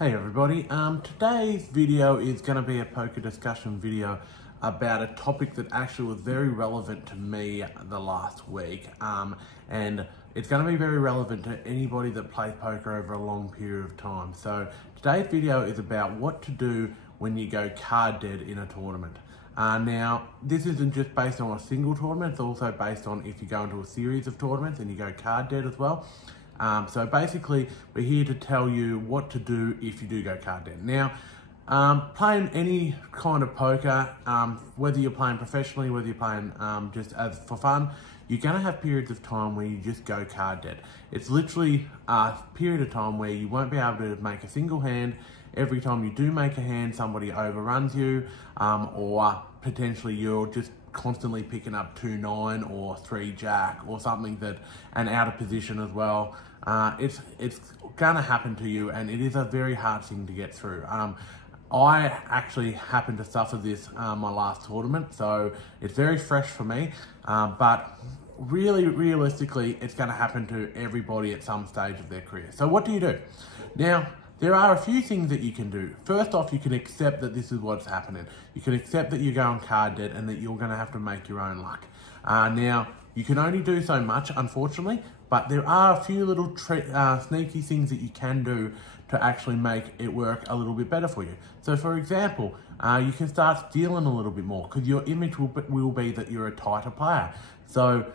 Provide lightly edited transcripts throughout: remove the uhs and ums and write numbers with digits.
Hey everybody, today's video is going to be a poker discussion video about a topic that actually was very relevant to me the last week, and it's going to be very relevant to anybody that plays poker over a long period of time. So today's video is about what to do when you go card dead in a tournament. Now, this isn't just based on a single tournament, it's also based on if you go into a series of tournaments and you go card dead as well. So basically, we're here to tell you what to do if you do go card dead. Now, playing any kind of poker, whether you're playing professionally, whether you're playing just as for fun, you're going to have periods of time where you just go card dead. It's literally a period of time where you won't be able to make a single hand. Every time you do make a hand, somebody overruns you, or potentially you're just constantly picking up 2-9 or 3-jack or something that, and out of position as well. It's gonna happen to you, and it is a very hard thing to get through. I actually happened to suffer this my last tournament, so it's very fresh for me, but really realistically it's going to happen to everybody at some stage of their career. So what do you do? Now, there are a few things that you can do. First off, you can accept that this is what's happening. You can accept that you're going card dead and that you're going to have to make your own luck. Now, you can only do so much, unfortunately, but there are a few little sneaky things that you can do to actually make it work a little bit better for you. So, for example, you can start stealing a little bit more because your image will be that you're a tighter player. So,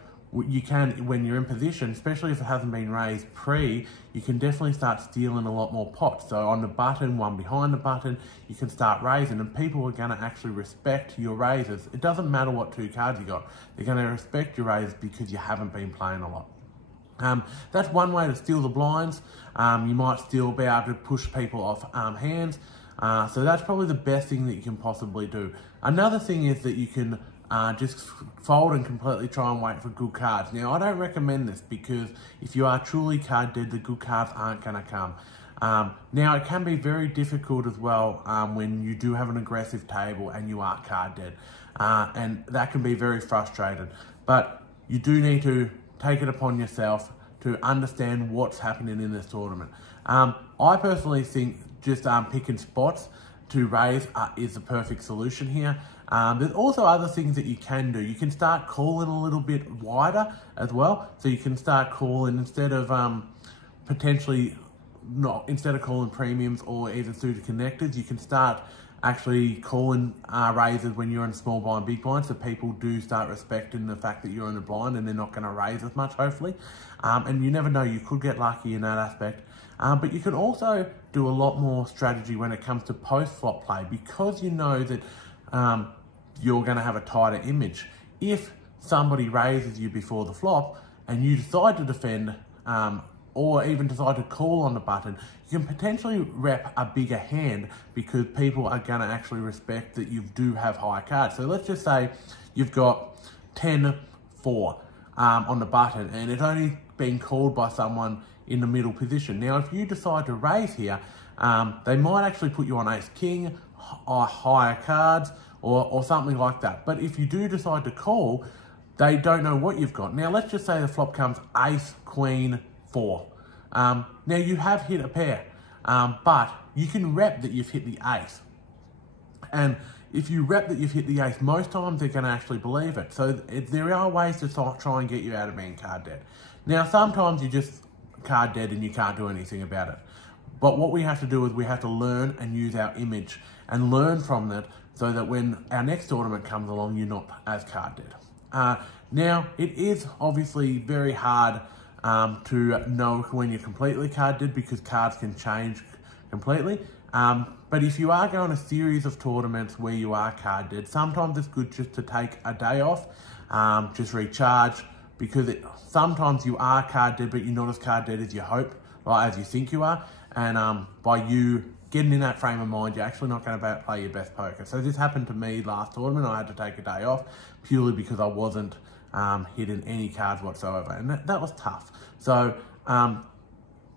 you can, when you're in position, especially if it hasn't been raised pre, you can definitely start stealing a lot more pots. So on the button, one behind the button, you can start raising, and people are going to actually respect your raises. It doesn't matter what two cards you got. They're going to respect your raises because you haven't been playing a lot. That's one way to steal the blinds. You might still be able to push people off hands. So that's probably the best thing that you can possibly do. Another thing is that you can just fold and completely try and wait for good cards. Now, I don't recommend this because if you are truly card dead, the good cards aren't going to come. Now, it can be very difficult as well when you do have an aggressive table and you are card dead. And that can be very frustrating. But you do need to take it upon yourself to understand what's happening in this tournament. I personally think just picking spots to raise is the perfect solution here. There's also other things that you can do. You can start calling a little bit wider as well. So you can start calling instead of instead of calling premiums or even suited connectors, you can start actually calling raises when you're in small blind, big blind, so people do start respecting the fact that you're in the blind and they're not going to raise as much, hopefully. And you never know, you could get lucky in that aspect. But you can also do a lot more strategy when it comes to post-flop play because you know that you're going to have a tighter image. If somebody raises you before the flop and you decide to defend or even decide to call on the button, you can potentially rep a bigger hand because people are going to actually respect that you do have high cards. So let's just say you've got 10-4 on the button and it's only been called by someone in the middle position. Now, if you decide to raise here, they might actually put you on ace-king or higher cards or something like that. But if you do decide to call, they don't know what you've got. Now, let's just say the flop comes ace-queen-4. Now, you have hit a pair, but you can rep that you've hit the ace. And if you rep that you've hit the ace, most times they're going to actually believe it. So there are ways to try and get you out of being card dead. Now, sometimes you just card dead and you can't do anything about it. But what we have to do is we have to learn and use our image and learn from that so that when our next tournament comes along, you're not as card dead. Now, it is obviously very hard to know when you're completely card dead because cards can change completely. But if you are going a series of tournaments where you are card dead, sometimes it's good just to take a day off, just recharge, because sometimes you are card dead, but you're not as card dead as you hope, or as you think you are. And by you getting in that frame of mind, you're actually not going to play your best poker. So this happened to me last tournament. I had to take a day off purely because I wasn't hitting any cards whatsoever, and that was tough. So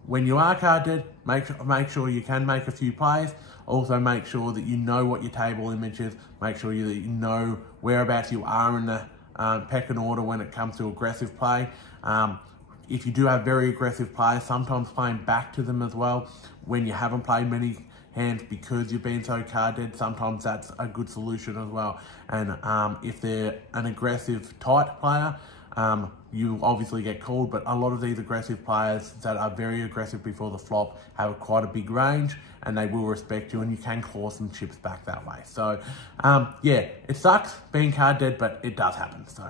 when you are card dead, make sure you can make a few plays. Also make sure that you know what your table image is. Make sure that you know whereabouts you are in the pecking order when it comes to aggressive play. if you do have very aggressive players, sometimes playing back to them as well when you haven't played many hands because you've been so card dead, sometimes that's a good solution as well. And if they're an aggressive tight player, you obviously get called, but a lot of these aggressive players that are very aggressive before the flop have quite a big range and they will respect you, and you can claw some chips back that way. So yeah, it sucks being card dead, but it does happen. So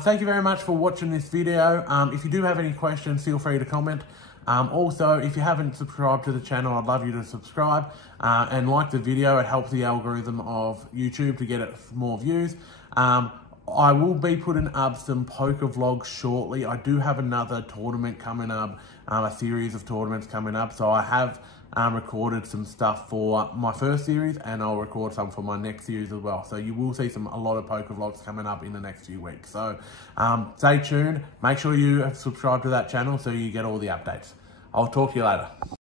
thank you very much for watching this video. If you do have any questions, feel free to comment. Also, if you haven't subscribed to the channel, I'd love you to subscribe and like the video. It helps the algorithm of YouTube to get it more views. I will be putting up some poker vlogs shortly. I do have another tournament coming up, a series of tournaments coming up. So I have recorded some stuff for my first series, and I'll record some for my next series as well. So you will see a lot of poker vlogs coming up in the next few weeks. So stay tuned. Make sure you subscribe to that channel so you get all the updates. I'll talk to you later.